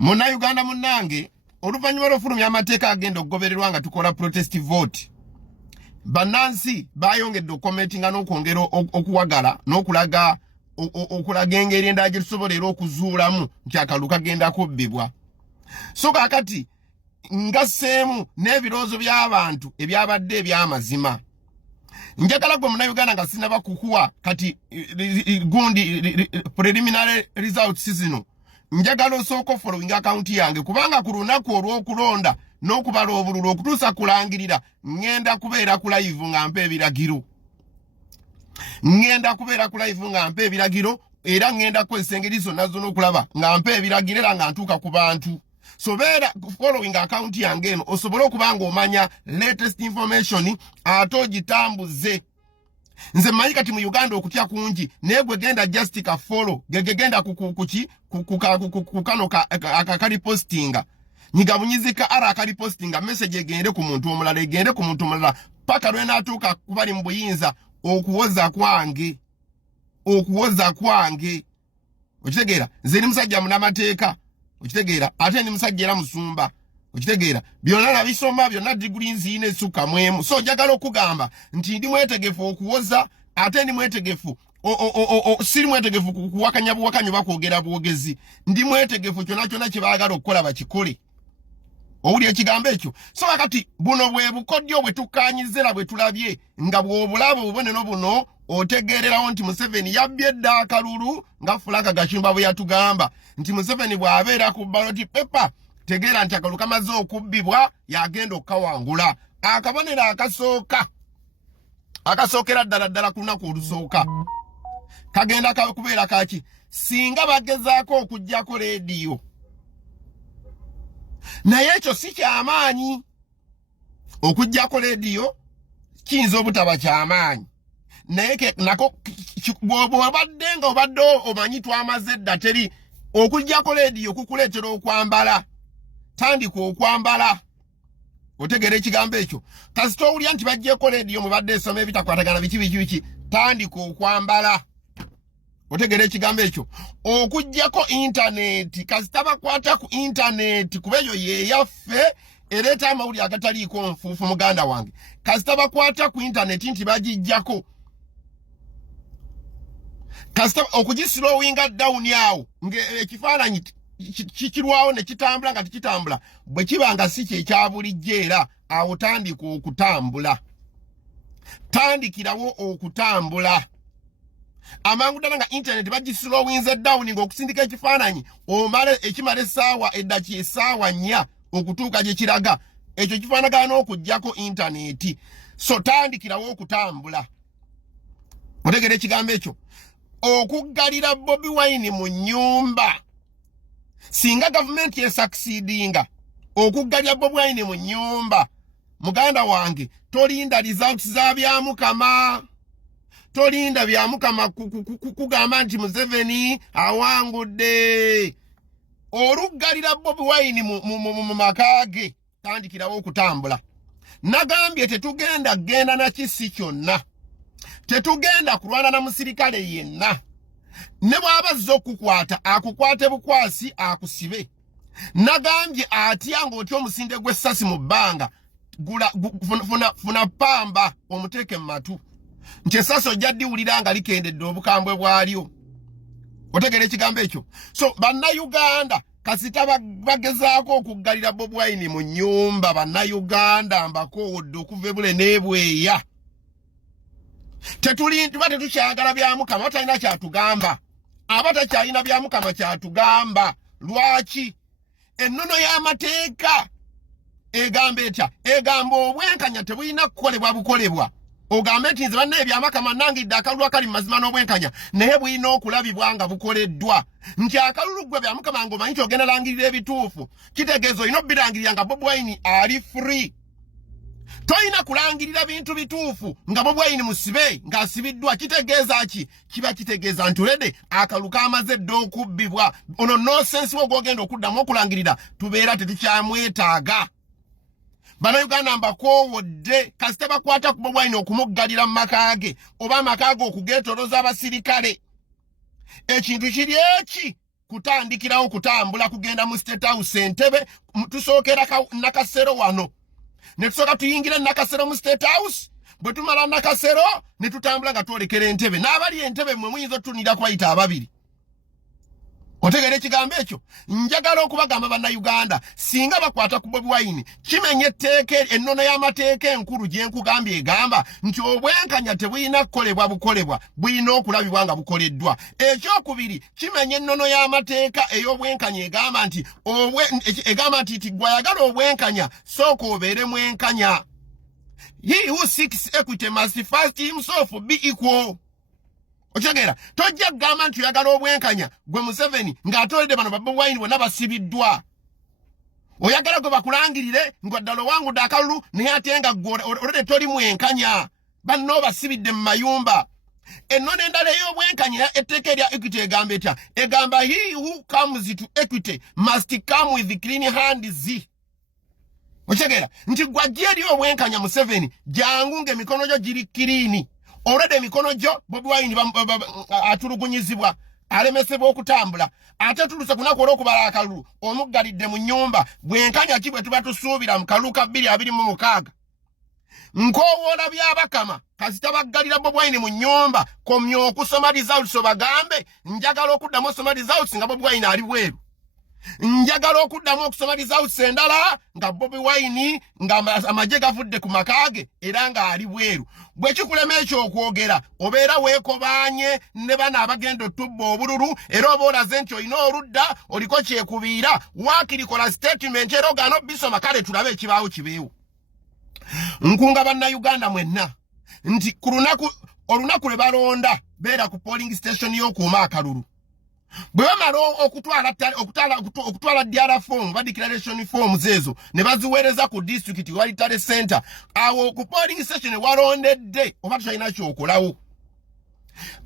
Muna Uganda munange oluvanyuma lw'ofulumya amateeka agenda okugobererwa nga tukola protest vote. Bannansi bayongedde okukomentinga n'okwongera okuwagala n'okulaga engeri endala gye tusobolera okuzuulamu nti akalulu kagenda kubbibwa. So kaakati ngasseemu n'ebirowoozo by'abantu ebyabadde eby'amazima. Njagala gwe Munnayuganda nga sinaba kukuwa kati gundi preliminary results zino. Njagala osooka following account yange kubanga ku lunaku olw'okulonda n'okubala obululu okutuusa kulangirira ngenda kubeera ku live nga mpa ebiragiro. Era ngenda kukozesa engeri zonna z'okulaba nga mpa ebiragiro era nga ntuuka ku bantu. So beera following account yange eno osobole okuba ng'omanya latest information ate ogitambuze. Nze mmanyi kati mu Uganda okutya kungi naye gwe genda just ka follow gegenda kukano akakali postinga nyiga bunyizika ara akali postinga message egende ku muntu omulala paka lwe natuuka kubali mu buyinza okuwoza kwange okitegeera nze ni musajja munamateeka okitegeera ate ni musajja era musumba okitegeera byonna nabisoma byonna degree nzine suka mwemu. So njagala okugamba nti ndi mwetegefu okuwoza ate ndi mwetegefu siri mwetegefu kuwakanya bakwogera bwogezi. Ndi mwetegefu kyonna kye baagala okukola bakikole. Owuli ekigambo ekyo. So kati buno bwe bukodyo bwe tukanyizera bwe tulabye nga bw'obulabo bubonero buno otegeererawo nti Museveni yabbye edda akalulu nga Fulaka Gashumba bwe yatugamba nti Museveni bw'abeera ku ballot paper tegeera nti akalulu kamaze okubbibwa yagenda okukawangula. Akabonero akasookera ddala ku lunaku olusooka kagenda kubeera kaki singa bagezaako okuggyako leediyo. Naye ekyo si kyamaanyi. Okuggyako leediyo kiyinza obutaba kyamaanyi naye nako bw'obadde nga obadde omanyi twamaze edda teri okuggyako leediyo kukuleetera okwambala. Tandika okwambala. Otegera ekigambo ekyo. Kasita owulya nti baggyeko leediyo mubadde esoma ebitakwatagana biki tandika okwambala. Otegera ekigambo ekyo. Okuggyako intaneti kasita bakwata ku intaneti kuba eyo yeyaffe ereeta amawulire agataliiko nfuufu muganda wange. Kasita bakwata ku intaneti nti bagijjako kasita okugislowinga down yawo ekifaananyi kikirwawo ne kitambula nga tikitambula bwe kiba nga si kyekya bulijjo era awo tandika okutambula. Tandikirawo okutambula. Amangu ddala nga internet bagislowinze down ng'okusindika ekifaananyi ekimala essaawa eddakiika essaawa 4 okutuuka gye kiraga ekyo kifaanagana n'okuggyako intaneti. So tandikirawo okutambula. Otegera ekigambo ekyo. Okuggalira Bobi Wine mu nnyumba singa gavumenti esucceedinga okuggalira Bobi Wine mu nnyumba muganda wange tolinda results za byamukama. Tolinda byamukama kugamba nti Museveni awangudde. Oluggalira Bobi Wine mu makage tandikirawo okutambula. Nagambye tetugenda genda na kisi kyonna. Tetugenda kulwana na musirikale yenna. Ne bw'abazza okukwata akukwate bukwasi akusibe. Nagambye atya ng'otya omusinde gw'essasi mu bbanga funa pamba omuteeke mu matu nti essasi ojja ddiwulira nga likendedde obukambwe bwalyo. Otegera ekigambo ekyo. So bannayuganda kasita bagezaako okuggalira Bobi Wine mu nnyumba bannayuganda mbakoowodde okuva ebule n'ebweya. Tuba tetukyagala byamukama batalina kyatugamba. Abatakyalina byamukama kyatugamba. Lwaki? Ennono y'amateeka egamba etya? Egamba obwenkanya tebulina kukolebwa bukolebwa. Ogambe nti nze bannaye byamukama nangidde akalulu akali mu mazima n'obwenkanya naye bulina okulabibwa nga bukoleddwa. Nti akalulu gwe byamukama ng'omanyi nti ogenda langirira ebituufu kitegeeza olina obbirangirira nga Bobi Wine ali free. Toyina kulangirira bintu bituufu nga Bobi Wine musibe ng'asibiddwa. Kitegeeza ki? Kiba kitegeeza nti olede akalulu kamaze dda okubbibwa. Ono nonsense w'ogwogenda okuddamu okulangirira tubeera tetukyamwetaaga. Bannayuganda mbakoowodde kasita bakwata ku Bobi Wine okumuggalira mu makaage oba amakaage okugeetolooza abasirikale. Ekintu kiri eki kutandikirawo kutambula kugenda mu State House Entebbe tusookera Nakasero wano ne tusooka tuyingira Nakasero mu State House bwe tumala Nakasero ne tutambula nga twolekera Entebbe n'abali Entebbe mmwe muyinza otunira kwayita ababiri. Otegere ekigambo ekyo njagala okubagamba bannayuganda singa bakwata ku Bobi Wine kimenye etteeka ennono y'amateeka enkulu gye nkugambye egamba nti obwenkanya tebulina kukolebwa bukolebwa bulina okulabibwa nga bukoleddwa. Ekyokubiri kimenye ennono y'amateeka ey'obwenkanya egamba nti gwayagala obwenkanya sooka obeere mwenkanya. He who seeks equity must first himself be equal. Ochagera tojja gamba nti oyagala obwenkanya gwe Museveni ng'atoledde bano Bobi Wine bonna basibiddwa. Oyagala gwe bakulangirire ng'oddala owangudde akalulu naye ate nga olede toli mwenkanya banno basibidde mu mayumba. Ennono endala ey'obwenkanya etteeka erya Equity egamba etya? Egamba he who comes to equity must come with clean hands. Ochagera nti gwajja eri obwenkanya Museveni jangu ng'emikono gyo giri kiriini. Already mikono jo Bobi Wine atulugunyizibwa alemesebwa okutambula ate tuluse kunakola okubala akalulu omuggalidde mu nnyumba bwenkanya kibwe tuba tusuubira mu kaluka 2:26 nkowoola byabakama kasita baggalira Bobi Wine mu nnyumba komya okusoma results bagambe njagala okuddamu osoma results nga Bobi Wine ali bweru. Njagala okuddamu okusoma results endala nga Bobi Wine nga amagye gavudde ku makaage era nga ali bweru. Bwe kikulema ekyo okwogera obeera weekobaanye ne bana abagenda otubba obululu era oba olaze nti olina oludda oliko kyekubiira waakirikola statement era ogaana bisoma kale tulabe ekibaawo kibeewo. Nkunga bannayuganda mwenna nti ku olunaku lwe balonda beera ku polling station y'okuuma akalulu. Bwe bamala okutwala diara form ba declaration forms ezo ne baziweereza ku district wali tale center awo ku polling station walondedde oba tulina kyokolawo.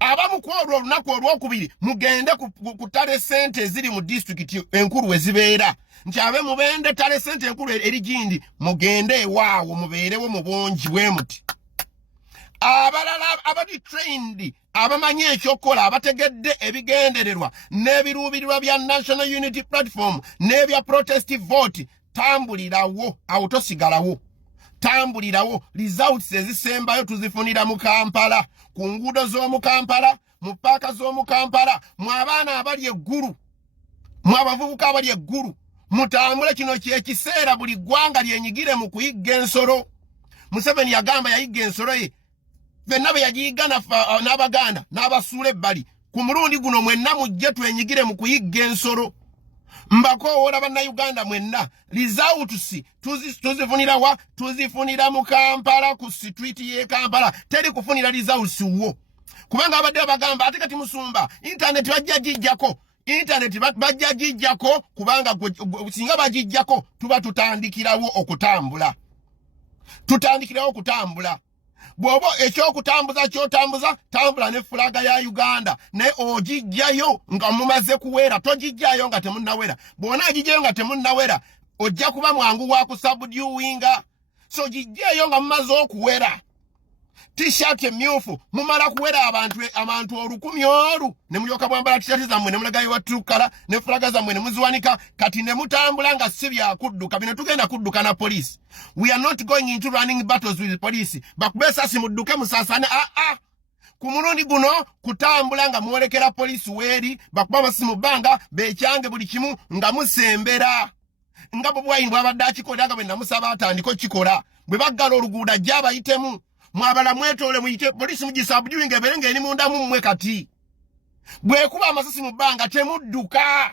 Abamu ku olunaku olwokubiri mugende ku tale center eziri mu district enkulu wezibeera nti abe mubende tale center enkulu eri gindi mugende waawo mubeerewo mu bungi bwe muti. Abalala abadi trained abamanyi ekyokola abategedde ebigendererwa n'ebiruubirirwa bya National Unity Platform n'ebya protest vote tambulirawo awo tosigalawo. Tambulirawo results ezisembayo tuzifunira mu Kampala ku nguudo z'omu Kampala mu paaka z'omu Kampala mu abaana abali eggulu mu abavubuka abali eggulu mutambule. Kino kyekiseera buli ggwanga lyenyigire mu kuyigga ensolo. Museveni yagamba yayigga ensolo ye fenna be yagiyiga n'Abaganda n'abasuula ebbali ku mulundi guno mwenna mujje twenyigire mu kuyigga ensolo. Mbakoowola bannayuganda mwenna results tuzifunira wa? Tuzifunira mu Kampala ku street y'e Kampala. Teri kufunira results wo kubanga abadde bagamba ate kati Musumba internet bajja gijjako. Internet bajja gijjako kubanga singa bagijjako tuba tutandikirawo okutambula. Tutandikirawo okutambula. Bwobo ekyokutambuza kyotambuza tambula ne fulaga ya Uganda ne ogijjayo nga mumaze kuwera. Tojijjayo nga temunnawera. Bwona agijjayo nga temunnawera ojja kuba mwangu wa kusubduinga. So gijjayo nga mumaze okuwera. T-shirt emyufu mumala kuwera abantu 100 ne mulyoka bwambala t-shirt zammwe ne mulagayo watukala ne fulaga zammwe ne muziwanika kati ne mutambula nga si bya kudduka. Bino tugenda kudduka na police. We are not going into running battles with the police. Bakubesa si mudduke musasane ku mulundi guno kutambula nga mwolekera police weeri bakuba masimu banga becyange buli kimu nga musembera nga Bobi Wine bwabadde akikola nga bwe namusaba atandiko kikola. Bwe baggala oluguudo ajja abayitemu mwabala mwetole muyite polisi mugisabudinga ebeere ng'eri munda mu mmwe kati. Bwekuba amasasi mu bbanga temudduka.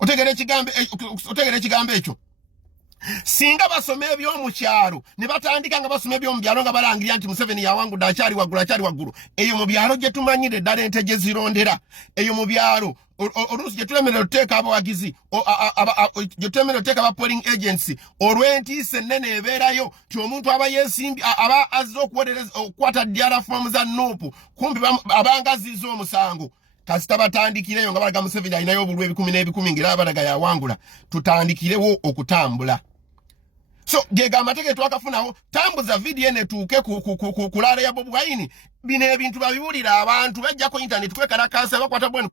Otegere ekigambo ekyo. Singa basome eby'omu kyalo ne batandika nga basome eby'omu byalo nga balangirira nti Museveni yawangudde akyali waggulu. Eyo mu byalo gye tumanyire ddala ente gye zirondera. Eyo mu byalo oluusi gye tulemerera otuteeka abawagizi gye tulemerera otuteeka aba polling agency olw'entiisa ennene ebeerayo ti omuntu aba yeesimbi aba azze okukwata diara fomu za nuupu kumpi abanga azizza omusango. Kasita batandikireyo nga balaga Museveni alinayo obululu 10 ng'era abalaga yawangula. Tutandikirewo okutambula. So gega amateke twakafunawo tambuza video netuuke kulala ya Bobi Wine bino ebintu babibulira abantu bajja ku internet kwekalakasa bakwata bwenu